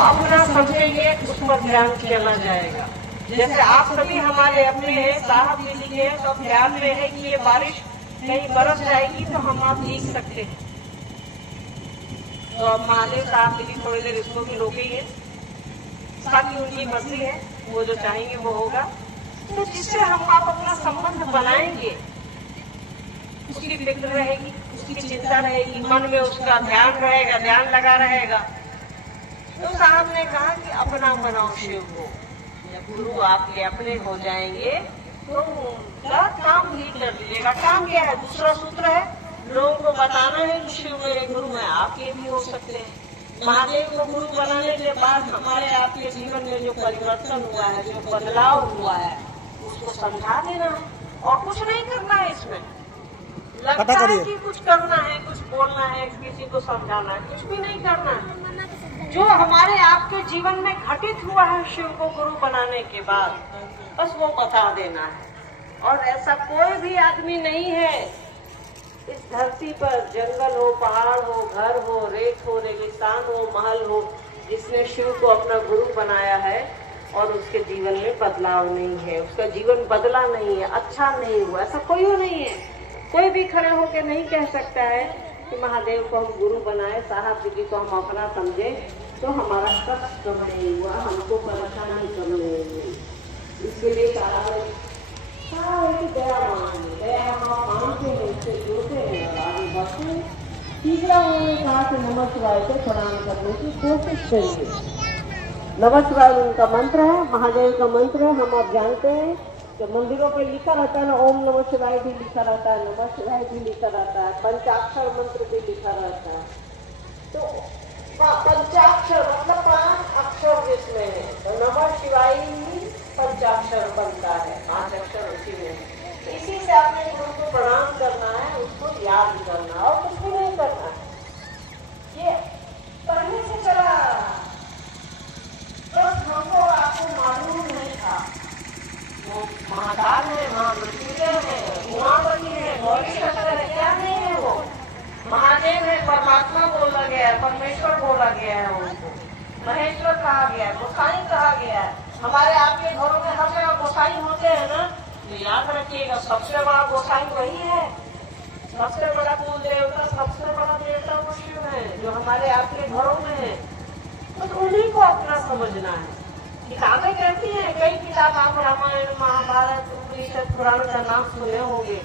अपना समझेंगे उस पर ध्यान चला जाएगा। जैसे आप सभी हमारे अपने हैं, साहब भी लिखे हैं, तो ध्यान में है कि ये बारिश कहीं बरस जाएगी तो हम आप भीग सकते हैं। तो अब महादेव साहब भी थोड़ी देर इसको भी रोकेंगे, ताकि उनकी मर्जी है, वो जो चाहेंगे वो होगा। तो जिससे हम आप अपना संबंध बनाएंगे, उसकी फिक्र रहेगी, उसकी चिंता रहेगी, मन में उसका ध्यान रहेगा, ध्यान लगा रहेगा। तो साहब ने कहा कि अपना बनाओ शिव को। जब गुरु आपके अपने हो जाएंगे तो उनका काम भी कर लीजिएगा। काम क्या है? दूसरा सूत्र है, लोगों को बताना है कि शिव मेरे गुरु हैं, आपके भी हो सकते हैं। महादेव को गुरु बनाने के बाद हमारे आपके जीवन में जो परिवर्तन हुआ है, जो बदलाव हुआ है, उसको समझा देना है और कुछ नहीं करना है। इसमें लगता है कि कुछ करना है, कुछ बोलना है, किसी को समझाना है, कुछ भी नहीं करना है। जो हमारे आपके जीवन में घटित हुआ है शिव को गुरु बनाने के बाद, बस वो बता देना है। और ऐसा कोई भी आदमी नहीं है इस धरती पर, जंगल हो, पहाड़ हो, घर हो, रेत हो, रेगिस्तान हो, महल हो, जिसने शिव को अपना गुरु बनाया है और उसके जीवन में बदलाव नहीं है, उसका जीवन बदला नहीं है, अच्छा नहीं हुआ। ऐसा कोई नहीं है। कोई भी खड़े होकर नहीं कह सकता है कि महादेव को हम गुरु बनाए, साहब जी को हम अपना समझे तो हमारा कष्ट कम नहीं हुआ, हमको परेशानी कम नहीं हुई। इसके लिए साहब की दया मानते हैं, इससे जुड़ते हैं, आगे बढ़ते हैं। तीसरा उन्होंने कहा कि नमः शिवाय को प्रणाम करने की कोशिश करिए। नमः शिवाय उनका मंत्र है, महादेव का मंत्र है। हम आप जानते हैं कि मंदिरों पर लिखा रहता है ना, ओम नमः शिवाय भी लिखा रहता है, नमः शिवाय भी लिखा रहता है, पंचाक्षर मंत्र भी लिखा रहता है। तो पंचाक्षर मतलब 5 अक्षर जिसमें है, तो नमः शिवाय ही पंचाक्षर बनता है, 5 अक्षर उसी में है। इसी से आपने गुरु को प्रणाम करना है, उसको याद करना और कुछ भी नहीं करना है। ये पहले से चला, बस हमको आपको मालूम नहीं था। वो महाकाल है, महामृत्युंजय है, उमापति है, गौरी शंकर है, क्या नहीं है वो? महादेव है, परमात्मा बोला गया है, परमेश्वर बोला गया है, उनको महेश्वर कहा गया है, गोसाई कहा गया है। हमारे आपके घरों में हर जगह गोसाई होते हैं ना, तो याद रखिएगा सबसे बड़ा गोसाई वही है। सबसे बड़ा कुल देवता, सबसे बड़ा देवता वो शिव है, जो हमारे आपके घरों में है। तो उन्हीं को अपना समझना है। किताबें कहती हैं, कई किताब आप रामायण, महाभारत, उपनिषद, पुराण का नाम सुने होंगे,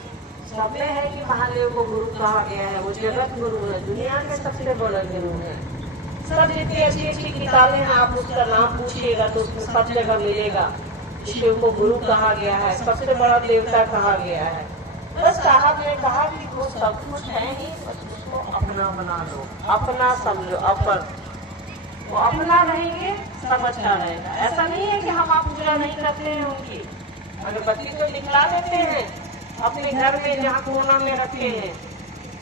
सब में है कि महादेव को गुरु कहा गया है, वो जगत गुरु है, दुनिया के सबसे बड़ा गुरु है। सब जितनी अच्छी अच्छी किताबें हैं, आप उसका नाम पूछिएगा तो उसमें सब जगह मिलेगा। शिव को गुरु कहा गया है, सबसे बड़ा देवता कहा गया है। बस साहब ने कहा कि वो सब कुछ है ही, बस उसको अपना बना लो, अपना समझो, अपन वो अपना रहेंगे, सब अच्छा रहेगा। ऐसा नहीं है कि हम आप पूजा नहीं करते हैं उनकी, अगरबत्ती तो दिखला देते हैं अपने घर में जहाँ कोना में रखे हैं।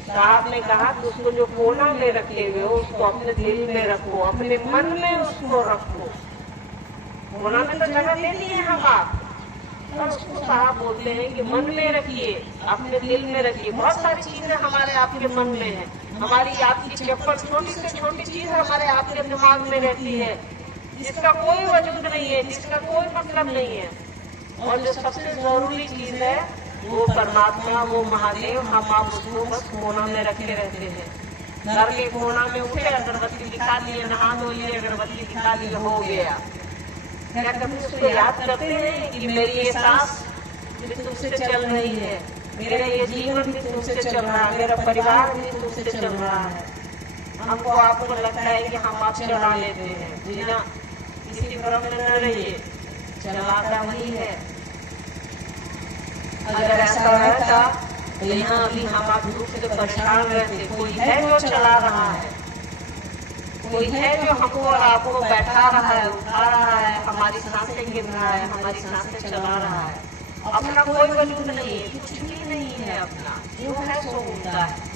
साहब ने कहा कि उसको जो कोना में रखे हुए हो उसको अपने दिल में रखो, अपने मन में उसको रखो। कोना में तो जगह ले लिए हम आप, पर उसको साहब बोलते हैं कि मन में रखिए, अपने दिल में रखिए। बहुत सारी चीजें हमारे आपके मन में है, हमारी आपकी चप्पल, छोटी से छोटी चीज हमारे आपके दिमाग में रहती है, जिसका कोई वजूद नहीं है, जिसका कोई मतलब नहीं है। और जो सबसे जरूरी चीज है वो परमात्मा, वो महादेव, हम आप उसको बस कोना में रखे रहते हैं। घर के कोना में उठे, अगरबत्ती दिखा लिए, नहा धो लिए, अगरबत्ती दिखा लिए, हो गया। क्या कभी उसको याद करते हैं कि मेरी ये सांस भी तुमसे चल रही है, मेरा ये जीवन भी तुमसे चल रहा है, मेरा परिवार भी तुमसे चल रहा है। हमको आपको लगता है कि हम आप चला लेते हैं, जी ना, किसी भ्रम में न रहिए, चलाता वही है। अगर ऐसा रहता तो यहाँ अभी हम आप दुख से परेशान रहते। कोई है जो चला रहा है, कोई है जो हमको और आपको बैठा रहा है, उठा रहा है, हमारी सांसें गिर रहा है, हमारी सांसें चला रहा है। अपना कोई वजूद नहीं है, कुछ भी नहीं है अपना, जो है सो होता है।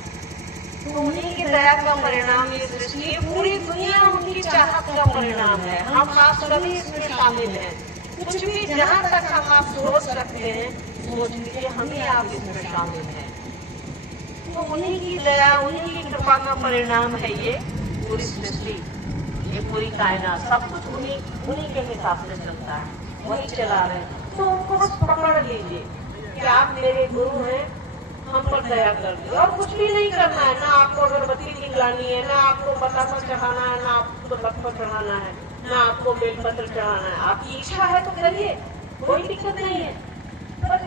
तो उन्हीं की दया का परिणाम ये सृष्टि, पूरी दुनिया उनकी चाहत का परिणाम है। हम आप सभी इसमें शामिल हैं। कुछ भी जहाँ तक हम आप सोच सकते हैं, सोच लीजिए हम ही आप इसमें शामिल हैं। तो उन्हीं की दया, उन्हीं की कृपा का परिणाम है ये पूरी सृष्टि। ये पूरी कायनात सब कुछ उन्हीं के हिसाब से चलता है, वही चला रहे हैं। तो उनको बस पकड़ लीजिए कि आप मेरे गुरु हैं, हम पर दया कर दो। और कुछ भी नहीं करना है, ना आपको अगरबत्ती निकलानी है, ना आपको बतासा चढ़ाना है, ना आपको लखपत चढ़ाना है, ना आपको बेलपत्र चढ़ाना है। आपकी इच्छा है तो करिए, कोई दिक्कत नहीं है। पर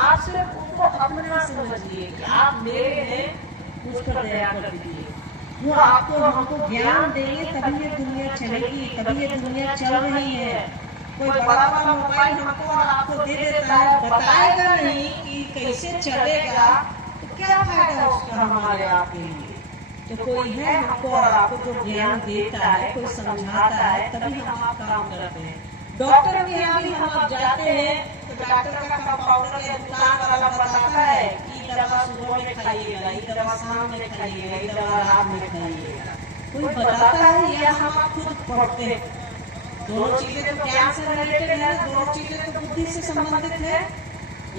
आप सिर्फ उनको अपना समझिए कि आप मेरे हैं, मुझ पर दया कर दीजिए। वो आपको हमको ज्ञान देंगे तभी ये दुनिया चलेगी, तभी ये दुनिया चल रही है। कोई बड़ा बड़ा मोबाइल हमको और आपको दे देता है, बताएगा नहीं कि कैसे चलेगा, तो क्या फायदा उसका हमारे आपके लिए। तो कोई है हमको और आपको जो ज्ञान देता है, कोई समझाता है, तभी हम आप काम करते हैं। डॉक्टर के यहाँ भी हम आप जाते हैं तो डॉक्टर का कंपाउंडर या दुकान वाला बताता है कि दवा सुबह में खाइएगा, ये दवा शाम में खाइएगा, ये दवा रात में खाइएगा। कोई बताता है या हम आप खुद पढ़ते हैं? दोनों चीजें तो ज्ञान से रिलेटेड है, दोनों चीजें तो बुद्धि से संबंधित है।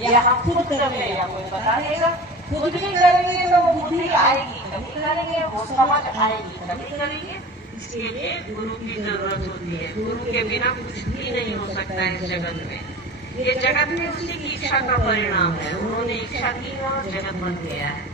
या हम खुद करेंगे या कोई बताएगा। खुद भी करेंगे तो बुद्धि आएगी, कभी करेंगे वो समझ आएगी, कभी करेंगे। इसके लिए गुरु की जरूरत होती है। गुरु के बिना कुछ भी नहीं हो सकता है इस जगत में। ये जगत में उसी की इच्छा का परिणाम है। उन्होंने इच्छा की और जगत बन गया है।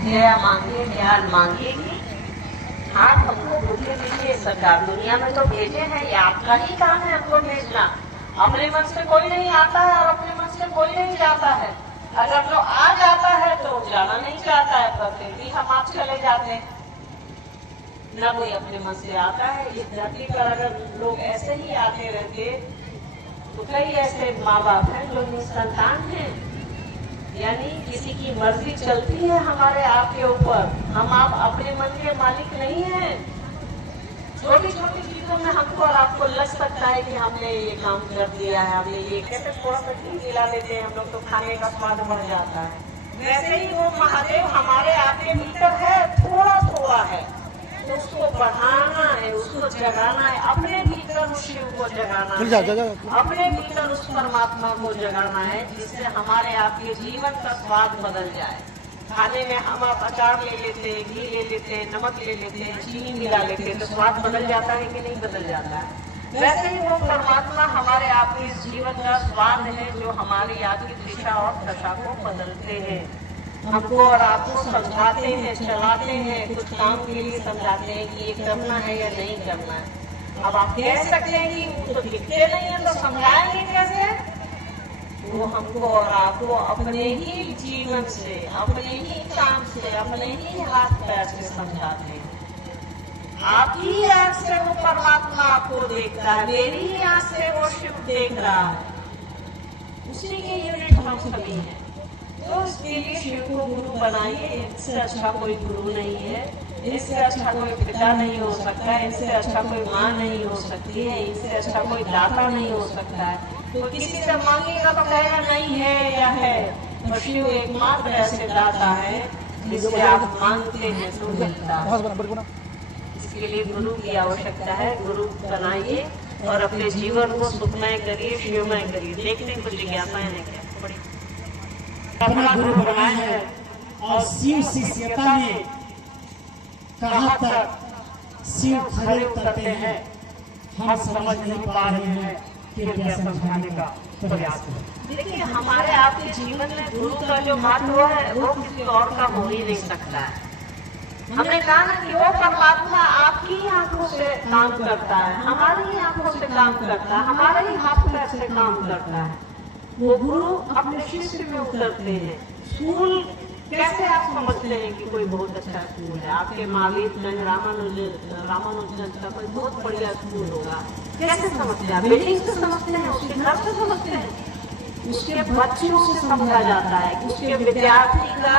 दया मांगिए, ज्ञान मांगिए कि हाँ हमको बुद्धि दीजिए सरकार। दुनिया में तो भेजे हैं, ये आपका ही काम है हमको भेजना। अपने मन से कोई नहीं आता है और अपने मन से कोई नहीं जाता है। अगर जो आ जाता है तो जाना नहीं चाहता है, पर फिर भी हम आप चले जाते हैं। न कोई अपने मन से आता है। इस धरती पर अगर लोग ऐसे ही आते रहते तो कई ऐसे माँ बाप हैं जो निसंतान हैं, यानी किसी की मर्जी चलती है हमारे आपके ऊपर। हम आप अपने मन के मालिक नहीं हैं। छोटी छोटी चीजों में हमको और आपको लग सकता है कि हमने ये काम कर दिया है, हमने ये कैसे थोड़ा सा घी मिला देते हैं हम लोग तो खाने का स्वाद बढ़ जाता है। वैसे ही वो महादेव हमारे आपके भीतर है, थोड़ा थोड़ा है, तो उसको बढ़ाना है, उसको जगाना है। अपने भीतर उस शिव को जगाना है, अपने भीतर उस परमात्मा को जगाना है, जिससे हमारे आपके जीवन का स्वाद बदल जाए। खाने में हम आप अचार ले लेते हैं, घी ले लेते हैं, नमक ले लेते हैं, चीनी मिला लेते हैं, तो स्वाद बदल जाता है कि नहीं बदल जाता है? वैसे ही वो परमात्मा हमारे आपके इस जीवन का स्वाद है, जो हमारी आपकी दिशा और दशा को बदलते हैं। हमको और आपको समझाते हैं, चलाते हैं, कुछ काम के लिए समझाते हैं कि ये करना है या नहीं करना है। अब आप कह सकते हैं कि तो दिखते नहीं है तो समझाएंगे कैसे? वो हमको और आपको अपने ही जीवन से, अपने ही काम से, अपने ही हाथ पैर से समझाते हैं। आपकी आंख से वो परमात्मा आपको देखता है, मेरी ही आंख से वो शिव देख रहा है। उसी के यूनिट हम सभी हैं। तो इसके लिए शिव को गुरु बनाइए। इससे अच्छा कोई गुरु नहीं है, इससे अच्छा कोई पिता नहीं हो सकता है, इससे अच्छा कोई माँ नहीं हो सकती है, इससे अच्छा कोई दाता नहीं हो सकता है। तो किसी से मांगेगा तो कहेगा नहीं है या है, तो शिव एकमात्र ऐसे दाता है जिससे आप मांगते हैं तो मिलता है। इसके लिए गुरु की आवश्यकता है। गुरु बनाइए और अपने जीवन को सुखमय करिए, शिवमय करिए। देखते हैं कुछ जिज्ञासाएं हैं क्या? अपना गुरु बनाया है और शिव शिष्यता में कहाँ तक शिव खड़े उतरते हैं हम समझ नहीं पा रहे हैं। कृपया समझाने का प्रयास करें। देखिए हमारे आपके जीवन में गुरु का जो महत्व है वो किसी और का हो ही नहीं सकता है। हमने कहा ना कि वो परमात्मा आपकी आंखों से काम करता है, हमारी ही आंखों से काम करता है, हमारे ही हाथ पैर से काम करता है। वो गुरु अपने शिष्य में उतरते हैं। स्कूल कैसे आप समझते हैं कि कोई बहुत अच्छा स्कूल है? आपके महावीरगंज रामानुजन का कोई बहुत बढ़िया स्कूल होगा, कैसे समझते हैं? बिल्डिंग से समझते हैं, उसके घर से समझते हैं, उसके बच्चों से समझा जाता है कि उसके विद्यार्थी का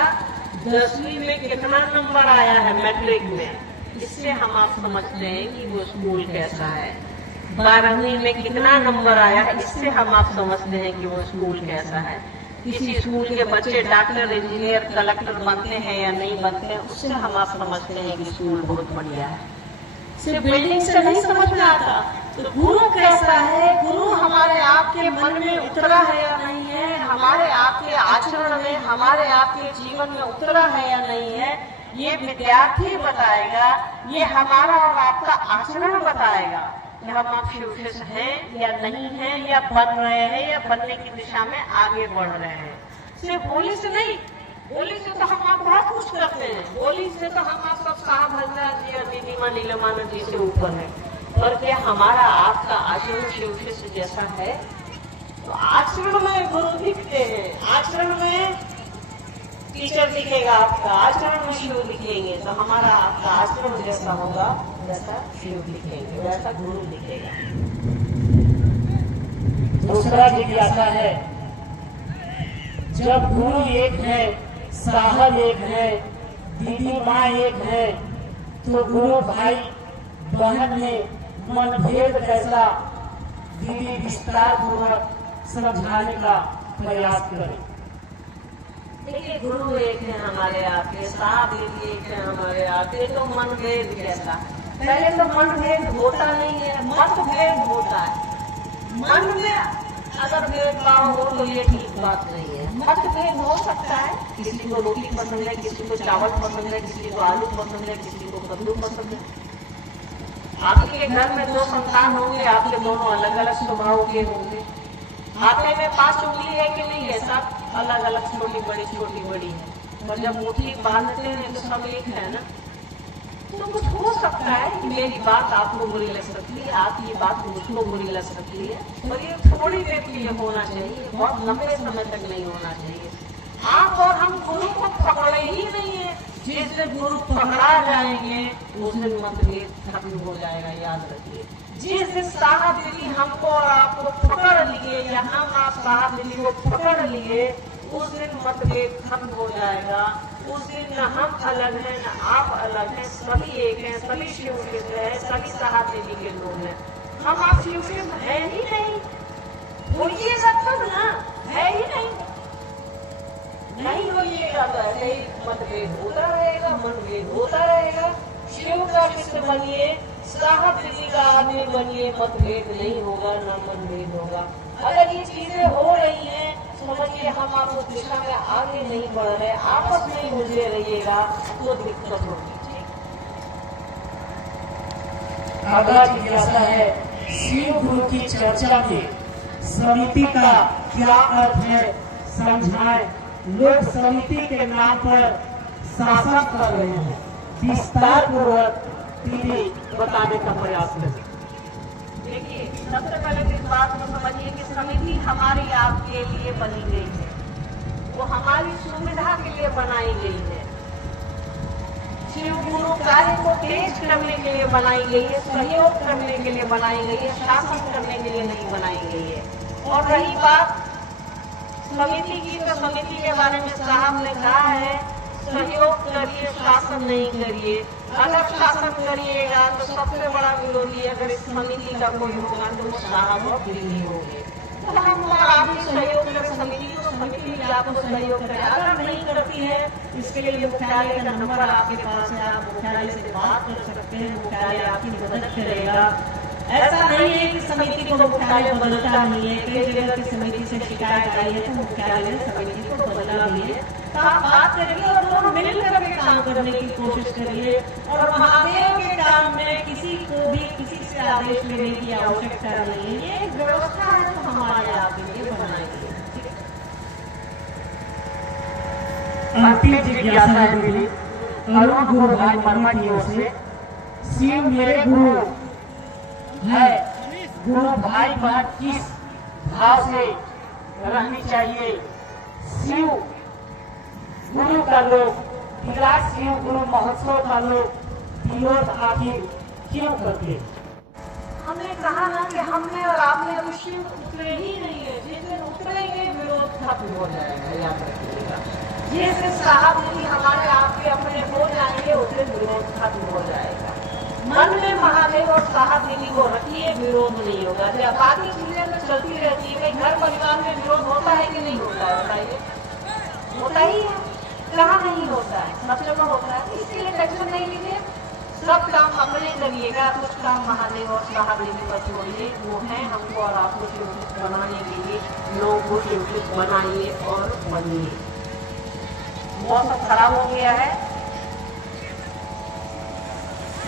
10वीं में कितना नंबर आया है मैट्रिक में। इससे हम आप समझते हैं कि वो स्कूल कैसा है। 12वीं में कितना नंबर आया है, इससे हम आप समझते हैं कि वो स्कूल कैसा है। किसी स्कूल के बच्चे डॉक्टर, इंजीनियर, कलेक्टर बनते हैं या नहीं बनते हैं, उससे हम आप समझते हैं कि स्कूल बहुत बढ़िया है। सिर्फ बिल्डिंग से नहीं समझ में आता, तो गुरु कैसा है, गुरु हमारे आपके मन में उतरा है या नहीं है, हमारे आपके आचरण में, हमारे आपके जीवन में उतरा है या नहीं है, ये विद्यार्थी बताएगा। ये हमारा और आपका आचरण बताएगा कि हम आप शिवशिष्य हैं या नहीं हैं, या बन रहे हैं या बनने की दिशा में आगे बढ़ रहे हैं। सिर्फ बोली से नहीं, बोली से तो हम आप बहुत कुछ करते हैं, बोली से तो हम आप सब साहब हजरत जी और नीलिमा नीलमानंद जी से ऊपर है, और क्या हमारा आपका आचरण शिवशिष्य जैसा है? तो आचरण में गुरु दिखते हैं, आचरण में टीचर दिखेगा आपका, आचरण में शिव दिखेंगे। तो हमारा आपका आचरण जैसा होगा वैसा शिव दिखेंगे, वैसा गुरु दिखेगा। दूसरा जिज्ञासा है, जब गुरु एक है, साहब एक है, दीदी माँ एक है, तो गुरु भाई बहन में मनभेद कैसा? दीदी विस्तार पूर्वक समझाने का प्रयास करें। देखिए, गुरु एक है हमारे आपके, साहब एक है हमारे आपके, तो मनभेद कैसा? पहले तो मनभेद होता नहीं है, मतभेद होता है। मन में अगर भेदभाव हो तो ये ठीक बात नहीं है। मतभेद हो सकता है, किसी को रोटी पसंद है, किसी को चावल पसंद है, किसी को आलू पसंद है, किसी को कद्दू पसंद है। आपके घर में 2 संतान होंगे, आपके दोनों अलग अलग स्वभाव के होंगे। हाथे में 5 उंगली है कि नहीं है, सब अलग अलग छोटी बड़ी है, और जब मुट्ठी बांधते हैं तो सब एक है ना। तो कुछ हो सकता है कि मेरी बात आपको बुरी लग सकती है, आपकी बात मुझको बुरी लग सकती है, और ये थोड़ी देर के लिए होना चाहिए, बहुत लंबे समय तक नहीं होना चाहिए। आप और हम गुरु को पकड़े ही नहीं है। जिस दिन गुरु पकड़ा जाएंगे उस दिन मतभेद खत्म हो जाएगा, याद रखिए। जिस दिन साहब दीदी हमको और आपको पकड़ लिए, या हम आप साहब दीदी को पकड़ लिए, उस दिन मतभेद खत्म हो जाएगा। उस दिन न हम अलग हैं न आप अलग हैं, सभी एक हैं, सभी शिवशिष्य हैं, सभी साहब दीदी के लोग हैं। हम आप शिवशिष्य है ही नहीं, बोलिएगा तब ना, है ही नहीं बोलिएगा तो ऐसे ही मतभेद होता रहेगा, मनभेद होता रहेगा। शिव का शिष्य बनिए, साहब दीदी का आदमी बनिए, मतभेद नहीं होगा, न मनभेद होगा। अगर ये चीजें हो रही हैं, समझिए हम आप उस दिशा में आगे नहीं बढ़ रहे, आपस में ही मुझे रहिएगा तो दिक्कत होगी। अगला जिज्ञासा है, शिव गुरु की चर्चा में समिति का क्या अर्थ है, समझाएं। लोग समिति के नाम पर शासन कर रहे हैं, विस्तार पूर्वक दीदी बताने का प्रयास करें। देखिए, सबसे पहले इस बात को समझिए कि समिति हमारी आपके लिए बनी गई है, वो हमारी सुविधा के लिए बनाई गई है। शिव गुरु कार्य को तेज करने के लिए बनाई गई है, सहयोग करने के लिए बनाई गई है, शासन करने के लिए नहीं बनाई गई है। और रही बात समिति की, तो समिति के बारे में साहब ने कहा है, सहयोग करिए, शासन नहीं करिए। अगर शासन करिएगा तो सबसे बड़ा विरोधी अगर इस समिति का कोई होगा तो वो साहब और दीदी होंगे। तो हम और आप ही सहयोग करें समिति को, तो समिति भी आपको सहयोग करे। अगर नहीं करती है, इसके लिए मुख्यालय का नंबर आपके पास है, आप मुख्यालय से बात कर सकते हैं, मुख्यालय आपकी मदद करेगा। ऐसा नहीं है कि समिति को मुख्यालय बदलता नहीं है, कई जगह की समिति से शिकायत आई है तो मुख्यालय ने समिति को बदला भी है। तो आप बात करिए और दोनों मिलकर के काम करने की कोशिश करिए, और महादेव के काम में किसी को भी किसी से आदेश लेने की आवश्यकता नहीं है। ये व्यवस्था है तो हमारे आपके लिए बनाई गई है। अंतिम जिज्ञासा है मेरी अरुण गुरु भाई वर्मा की ओर से, शिव मेरे गुरु है, गुरु भाई बहन किस भाव से रहनी चाहिए? शिव गुरु का लोग विराट शिव गुरु महोत्सव का लोग विरोध आखिर क्यों करते? हमने कहा ना कि हमने और आपने अभी शिव उतरे ही नहीं है, जिस दिन उतरेंगे विरोध खत्म हो जाएगा, याद रखिएगा। जिस दिन साहब दीदी हमारे आपके अपने हो जाएंगे उस दिन विरोध खत्म हो जाएगा। मन में महादेव और साहब दीदी को रखिए, विरोध नहीं होगा। जब बाकी चीजें तो चलती रहती है, घर परिवार में विरोध होता है कि नहीं होता है, बताइए? होता ही है, कहाँ नहीं होता है, सब जगह होता है। इसके लिए टेंशन नहीं लीजिए, सब काम अपने करिएगा, कुछ काम महादेव और साहब जी पर छोड़िए, वो है हमको और आपको शिवशिष्ट बनाने के लिए। लोगों को शिवशिष्ट बनाइए और बनिए। मौसम खराब हो गया है,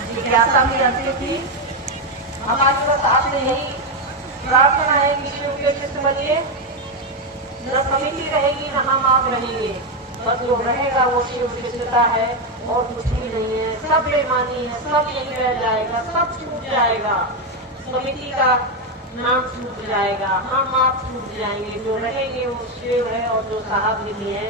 जिज्ञासा भी रहती थी हमारे पास। आपसे यही प्रार्थना है कि शिव के शिष्य बनिए। न समिति रहेगी न हम आप रहेंगे, बस जो रहेगा वो शिव शिष्यता है और कुछ भी नहीं है। सब बेईमानी है, सब यही रह जाएगा, सब छूट जाएगा। समिति का नाम छूट जाएगा, हम आप छूट जाएंगे। जो रहेंगे वो शिव है और जो साहब जी है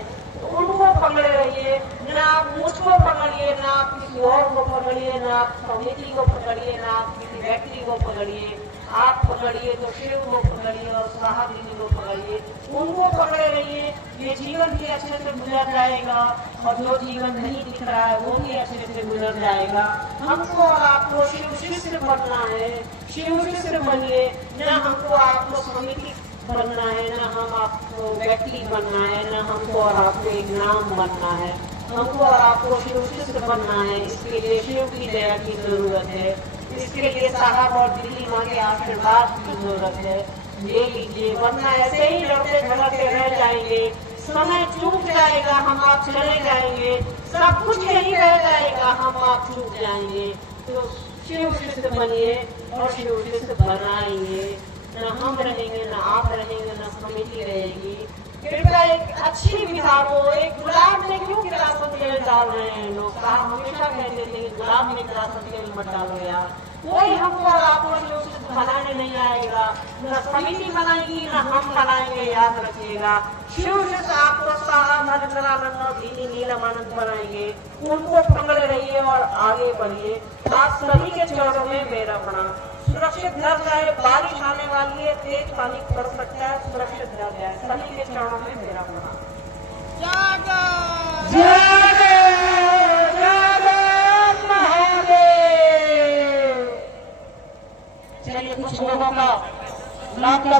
उनको पकड़े रहिए। न आप मुझको पकड़िए, न आप किसी और को पकड़िए, न आप समिति को पकड़िए, न आप किसी व्यक्ति को पकड़िए। आप पकड़िए तो शिव को पकड़िए और साहब जी को पकड़िए, उनको पकड़े रहिए। ये जीवन भी अच्छे से गुजर जाएगा और जो जीवन नहीं दिख रहा है वो भी अच्छे से गुजर जाएगा। हमको और आपको शिव शिष्य बनना है, शिव शिष्य बनिए। न हमको आपको समिति बनना है, न हम आपको व्यक्ति बनना है, न हमको और आपको एक नाम बनना है। हमको और आपको शिव शिष्य बनना है। इसके लिए शिव की दया की जरूरत है, इसके लिए साहब और दिल्ली माँ के आशीर्वाद की जरूरत है। ले लीजिए, वरना ऐसे ही लड़ते झगड़ते रह जाएंगे। समय चूक जाएगा, हम आप चले जाएंगे, सब कुछ यही रह जाएगा, हम आप चूक जाएंगे। तो शिव शिष्य बनिए और शिव शिष्य बनाइए। न हम रहेंगे, न आप रहेंगे, न समिति रहेगी। कृपया एक अच्छी विधा को, एक गुलाब में क्यों गिलासत तेल डाल रहे हैं लोग? साहब हमेशा कहते थे गुलाब में गिलासत तेल मत डालो यार। कोई हमको और आपको शिव बनाने नहीं आएगा, न समिति बनाएगी न हम बनाएंगे। याद रखिएगा, शिव शिष्य आपको साहब हरिंद्रानंद और दीदी नीलमानंद बनाएंगे। उनको पकड़े रहिए और आगे बढ़िए। आप सभी के चरणों में मेरा प्रणाम। सुरक्षित घर जाए, बारिश आने वाली है, तेज पानी पड़ सकता है, सुरक्षित घर जाए। सभी के चरणों में मेरा प्रणाम। जागो जागो महादेव। चलिए कुछ लोगों का नाम का